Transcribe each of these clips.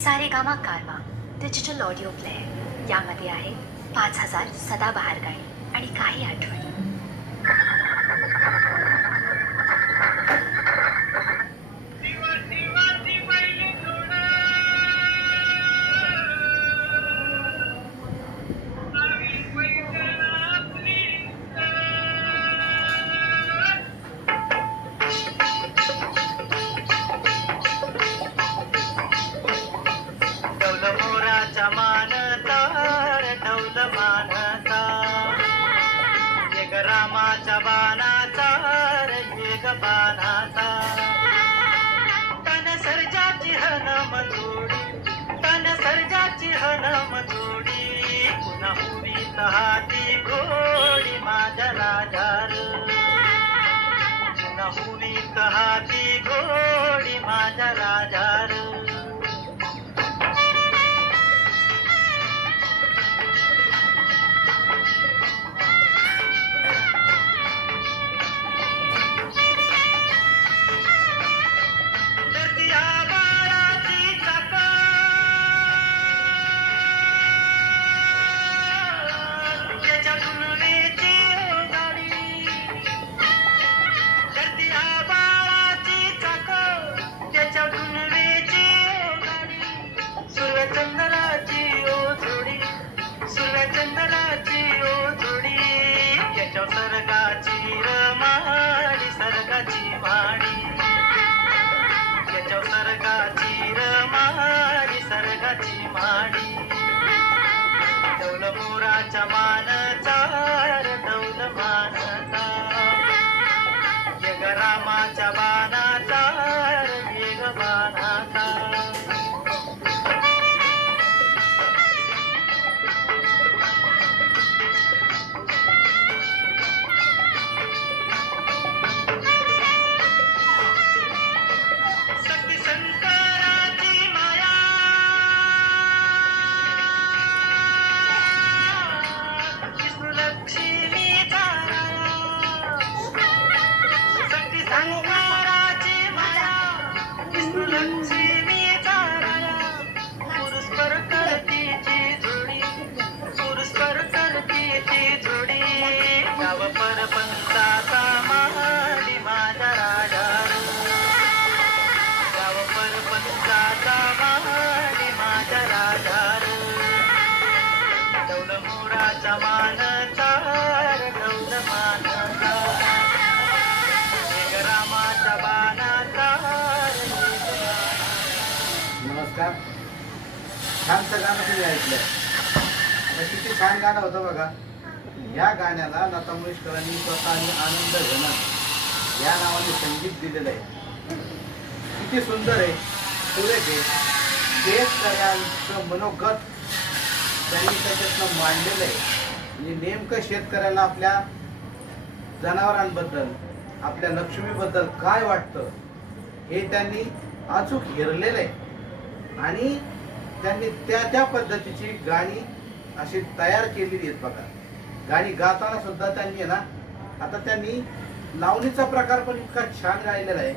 सारेगामा कारवा digital audio player यामध्ये आहे 5000 सदाबहार गाणी आणि काही आठवणी. मोराच्या मानता रटवलं मानता एक रामाच्या बाणाचा एक बाणाचा तन सर्जाची हनम जोडी तन सर्जाची हनम जोडी पुन्हा उभीत हाती घोडी माझ्या राजार पुन्हा उभीत हाती घोडी माझ्या राजार सरगाची रमाडी सरगाची माडी याच्या सरगाची रमाडी सरगाची माडी डौल मोराच्या मानचा डौल मानचा यग रामाच्या बाणाचा वेग बाणाचा परपंचाचा माडी माझा राजार गाव परपंचाचा माडी माझा राजार डौल मोराचा मानचा डौल मानचा एक रामाचा बाणाचा. नमस्कार. छानसं गाणं तुम्ही ऐकलं. किती छान गाणं होतं बघा. या गाण्याला लता मंगेशकरांनी स्वतःने आनंद घेणं या नावाने संगीत दिलेलं आहे. किती सुंदर आहे, सुरेख आहे. शेतकऱ्यांचं मनोगत त्यांनी त्याच्यातनं मांडलेलं आहे. म्हणजे नेमकं शेतकऱ्याला आपल्या जनावरांबद्दल आपल्या लक्ष्मीबद्दल काय वाटतं हे त्यांनी अचूक हेरलेलं आहे. आणि त्यांनी त्या पद्धतीची गाणी अशी तयार केलेली आहेत बघा. गाणी गाताना सुद्धा त्यांनी ना, आता त्यांनी लावणीचा प्रकार पण इतका छान गायलेला आहे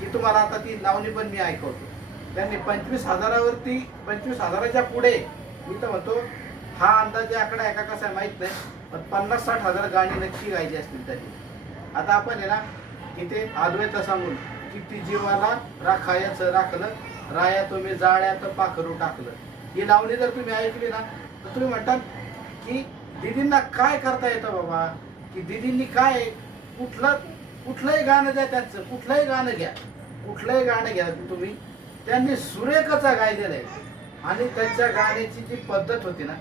की तुम्हाला आता ती लावणी पण मी ऐकवतो. त्यांनी 25,000वरती 25,000च्या पुढे मी तर म्हणतो, हा अंदाजे आकडा आहे का कसा आहे माहीत नाही, पण 50-60 हजार गाणी नक्की गायची असतील त्यांनी. आता आपण आहे ना इथे अद्वैत सांगून किती जीवाला राखायचं राखलं राया तुम्ही जाळ्यात पाखरू टाकलं, ही लावणी जर तुम्ही ऐकली ना तर तुम्ही म्हणता की दीदींना काय करता येतं बाबा, की दीदींनी काय कुठलंही गाणं द्या त्यांचं, कुठलंही गाणं घ्या तुम्ही, त्यांनी सुरेखचा गायलेलं आहे. आणि त्यांच्या गाण्याची जी पद्धत होती ना,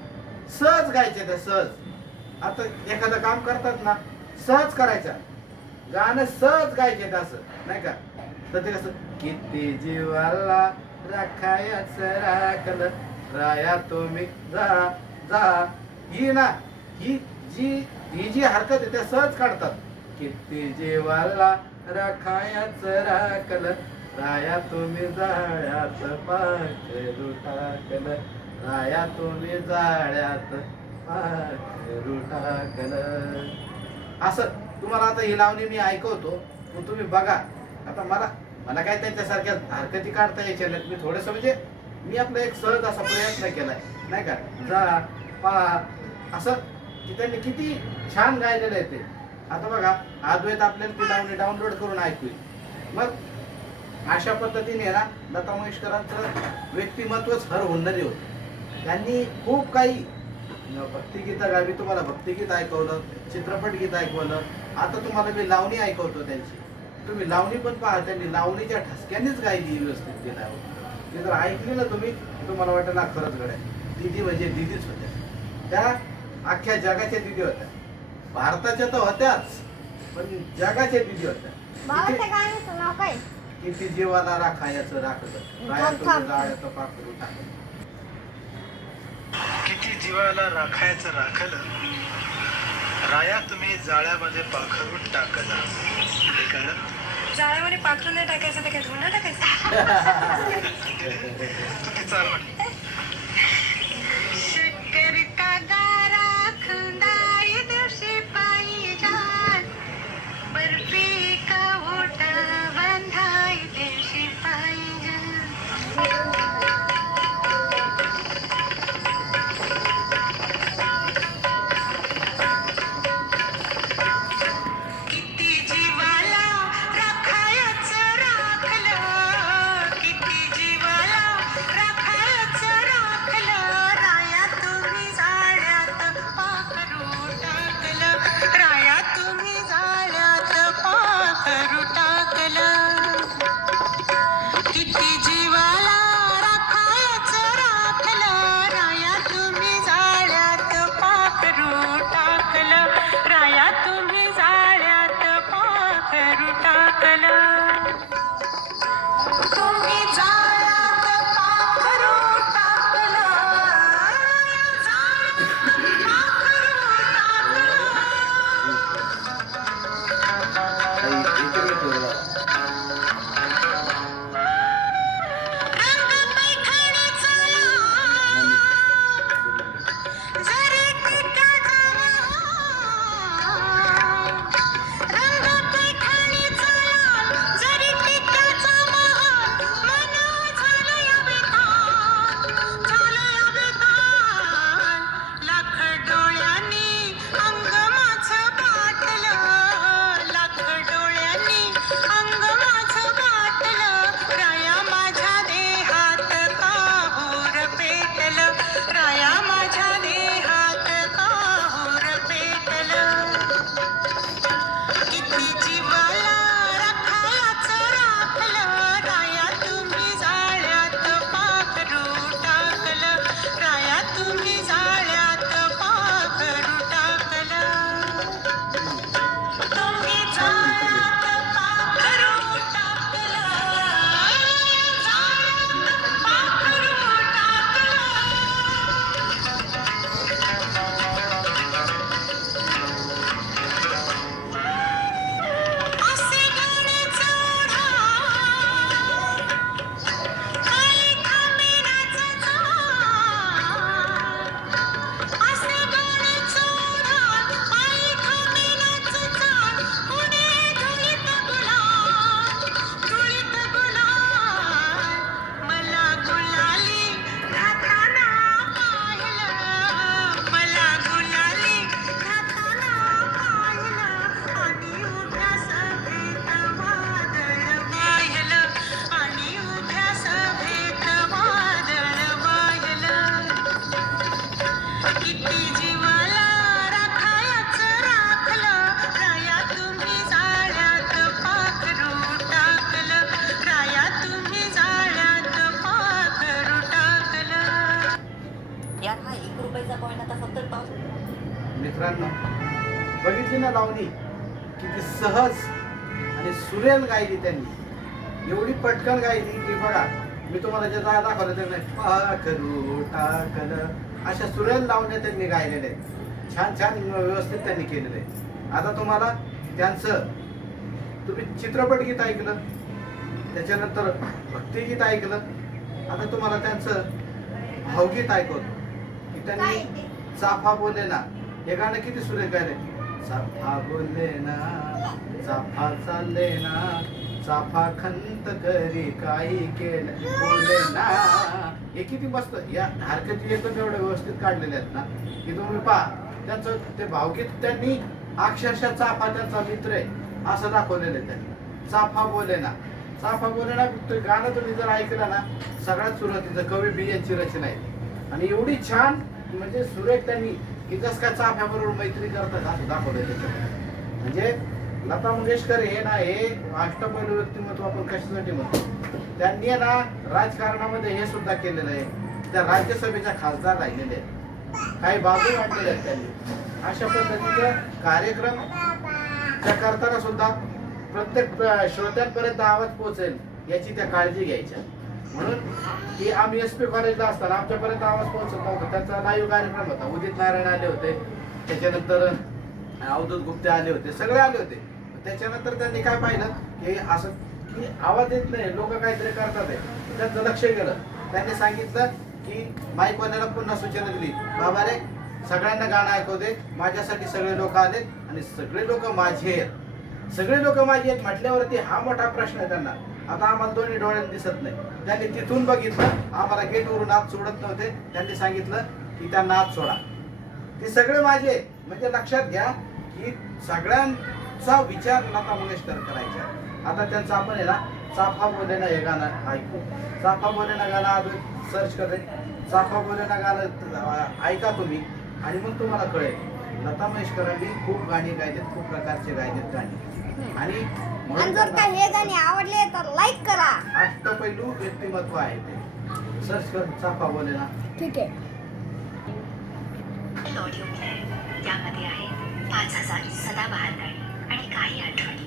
सहज गायचे त्या सहज. आता एखादं काम करतात ना, सहज करायचं गाणं, सहज गायचे असं नाही का. तर ते कसं, किती जीवाला राखायचं राखलं राया तुम्ही जा जा, ही ना ही जी हरकत आहे त्या सहज काढतात. किती जीवाला राखायचं राखलं राया तुम्ही जाळ्यात पाखरू टाकलं राया तुम्ही जाळ्यात पाखरू टाकलं. असं तुम्हाला आता ही लावणी मी ऐकवतो, मग तुम्ही बघा. आता मला काय त्यांच्यासारख्या हरकती काढता यायच्या नाहीत. मी थोडंसं म्हणजे मी आपला एक सहज असा प्रयत्न केलाय, नाही का, जा पहा असं की त्यांनी किती छान गायलेलं आहे ते. आता बघा अद्वैत आपल्याला ती लावणी डाउनलोड करून ऐकू. मग अशा पद्धतीने ना लता मंगेशकरांचं व्यक्तिमत्वच हर हुन्नरी होतं. त्यांनी खूप काही भक्तिगीतं गावी, तुम्हाला भक्तिगीत ऐकवलं, चित्रपट गीत ऐकवलं, आता तुम्हाला मी लावणी ऐकवतो त्यांची. तुम्ही लावणी पण पहा, त्यांनी लावणीच्या ठसक्यानेच गायली व्यवस्थित केल्यावर. ते जर ऐकली ना तुम्ही, तुम्हाला वाटेल ना खरंच गड्या दिदी म्हणजे दिदीच होत्या. त्या अख्ख्या जगाच्या दिदी होत्या, भारताच्या तर होत्याच पण जगाच्या दिदी होत्या. भावाच्या गाण्याचं नाव काय? किती जीवाला राखायचं राखलं, रायाचं जाळ्याचं पाखरू टाकलं. किती जीवाला राखायचं राखलं, राया तुम्ही जाळ्यामध्ये पाखरून टाकला. हे कळलं? जाळ्यामध्ये पाखरून नाही टाकायचं, ते काय धुणं टाकायचं? तुम्ही चाल म्हणे. शक्कर का गारा खंदाय दिवशी पाहिजात, बर्फी का ओटा बंधाय दिवशी पाहिजात. किती जीवाला राखायचं राखलं, किती जीवाला राखायचं राखलं, राया तुम्ही जाळ्यात पाखरू टाकलं, राया तुम्ही जाळ्यात पाखरू टाकलं. किती जीवाला राखायचं राखलं, राया तुम्ही जाळ्यात पाखरू टाकलं, राया तुम्ही जाळ्यात पाखरू टाकलं. तुम्ही जाळ्यात पाखरू टाकलं, जाळ्यात पाखरू टाकलं. काही एकमेक ठेवला. रंगपैठणीचा जरी टिक्याचा रंगपैठणीचा जरी टिक्याचा महाल, मन झालंय बेताल, झालंय बेताल. लाख डोळ्यांनी अंग माझं गाठलं, लाख डोळ्यांनी अंग माझं गाठलं, राया माझ्या देहात काहूर पेटलं, राया माझ्या देहात काहूर पेटलं. किती जीवाला राखायचं राखलं, राया तुम्ही जाळ्यात पाखरू टाकलं, राया तुम्ही जाळ्यात पाखरू टाकलं. तुम्ही जाळ्यात पाखरू टाकलं, जाळ्यात पाखरू टाकलं. असे गाणे चढा, खाली थांबेनाचं झाड, असे गाणे चढा, खाली थांबेनाचं झाड. पुणे धुळीत गुलाल, धुळीत गुलाल. मला गुलाली घाताना पाहिलं, मला गुलाली घाताना पाहिलं, आणि उभ्या सभेत वादळ वाहिलं, आणि उभ्या सभेत वादळ वाहिलं. किती जीवाला राखायचं राखलं, राया तुम्ही जाळ्यात पाखरू टाकलं, राया तुम्ही जाळ्यात पाखरू टाकलं. यार हा 1 रुपयाचा कॉइन आता फक्त टॉप. मित्रांनो, बघितली ना लावणी किती सहज आणि सुरेल गायली त्यांनी, एवढी पटकन गायली की बघा, मी तुम्हाला जे दाखवलं ते पाखरू टाकलं, अशा सुरेल लावण्या त्यांनी गायलेल्या आहेत. छान छान व्यवस्थित त्यांनी केलेलं आहे. आता तुम्हाला त्यांचं, तुम्ही चित्रपट गीत ऐकलं, त्याच्यानंतर भक्तिगीत ऐकलं, आता तुम्हाला त्यांचं भावगीत ऐकवतो की काय त्यांनी ते? चाफा बोले ना, हे गाणं किती सुरेख गायले. चाफा बोले ना, चाफा चालले ना, चाफा खंत करी काही केलं बोले ना. हे किती मस्त या हरकती एकदम एवढ्या व्यवस्थित काढलेल्या आहेत ना की तुम्ही पहा. त्यांचं ते भावगीत त्यांनी अक्षरशः चाफा त्यांचा मित्र आहे असं दाखवलेलं आहे त्यांनी. चाफा बोले ना, चाफा बोले ना ते गाणं तुम्ही जर ऐकलं ना सगळ्यात सुरुवातीचं कवी बी यांची रचना आहे आणि एवढी छान म्हणजे सुरेख त्यांनी की जस काय चाफ्याबरोबर मैत्री करतात असं दाखवलंय त्याच्यामध्ये. म्हणजे लता मंगेशकर हे ना हे अष्टपैलू व्यक्तिमत्व आपण कशासाठी म्हणतो. त्यांनी ना राजकारणामध्ये हे सुद्धा केलेलं आहे. त्या राज्यसभेच्या खासदार राहिलेले आहेत, काही बाजू मांडलेल्या आहेत त्यांनी. अशा पद्धतीचं कार्यक्रम त्या करताना सुद्धा प्रत्येक श्रोत्यांपर्यंत आवाज पोहोचेल याची त्या काळजी घ्यायच्या. म्हणून की आम्ही SP कॉलेजला असताना आमच्यापर्यंत आवाज पोहोचत नव्हता. त्यांचा लाईव्ह कार्यक्रम होता. उदित नारायण आले होते, त्याच्यानंतर अवधूत गुप्ते आले होते, सगळे आले होते. त्याच्यानंतर त्यांनी काय पाहिलं की असं की आवाज येत नाही, लोक काहीतरी करतात आहे. त्यांचं लक्ष गेलं. त्यांनी सांगितलं की माईकवाल्याला पुन्हा सूचना दिली, बाबा रे सगळ्यांना गाणं ऐकू दे, माझ्यासाठी सगळे लोक आलेत आणि सगळे लोक माझे आहेत. सगळे लोक माझे आहेत म्हटल्यावरती हा मोठा प्रश्न आहे त्यांना. आता आम्हाला दोन्ही डोळ्यात दिसत नाही. त्यांनी तिथून बघितलं, आम्हाला गेटवरून आत सोडत नव्हते. त्यांनी सांगितलं की त्यांना आत सोडा, ते सगळे माझे आहेत. म्हणजे लक्षात घ्या की सगळ्यांचा विचार लता मंगेशकर करायचा. आता त्यांचं आपण आहे ना चाफा बोले ना हे गाणं ऐकू. चाफा बोले ना गाणं आज सर्च करे, चाफा बोले ना गाणं ऐका तुम्ही आणि मग तुम्हाला कळेल. लता मंगेशकरांनी खूप गाणी गायलेत, खूप प्रकारचे गायलेत गाणी. आणि आणि जर का हे गाणे आवडले तर लाईक करा. अष्टपैलू व्यक्तिमत्व आहे ते. सर्च कर चाफा बोले ना. ठीक आहे. ऑडिओ प्लेअर यामध्ये आहे 5000 सदाबहार गाणी आणि काही आठवणी.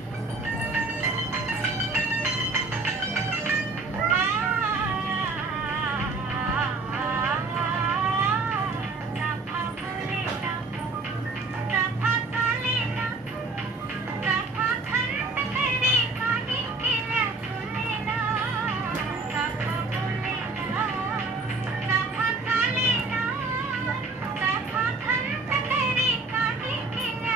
काही केल्या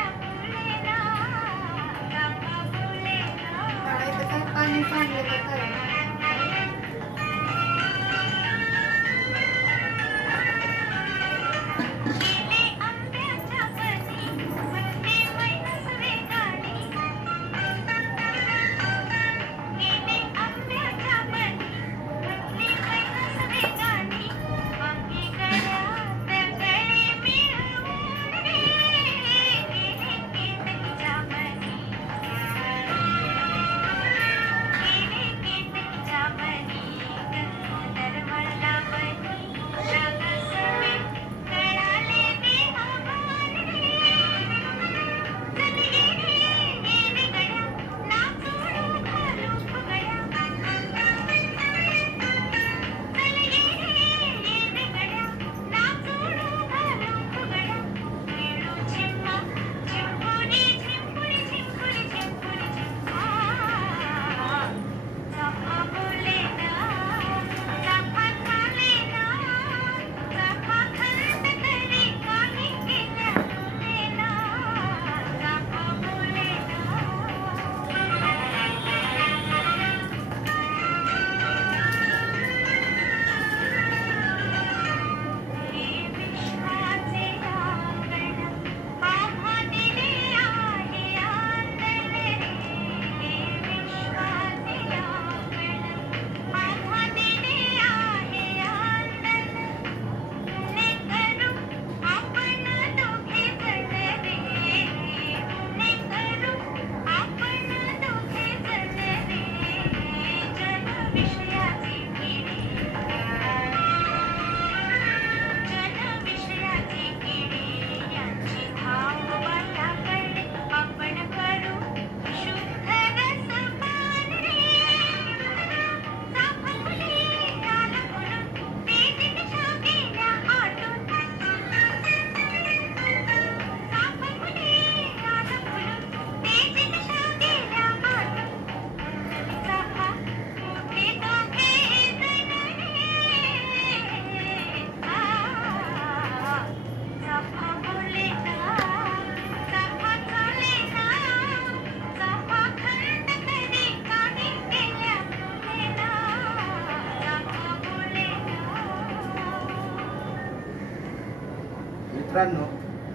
मित्रांनो,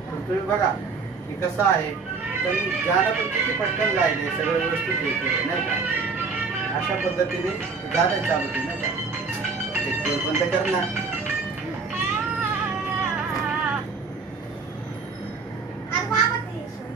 तर तुम्ही बघा की कसं आहे, त्यांनी गाणं पण किती पटकन गायले, सगळं व्यवस्थित हे केलं नाही का. अशा पद्धतीने गाणं चालू केलं नाही का. ते डोळे बंद कर ना. अरे बाबा ते सोड.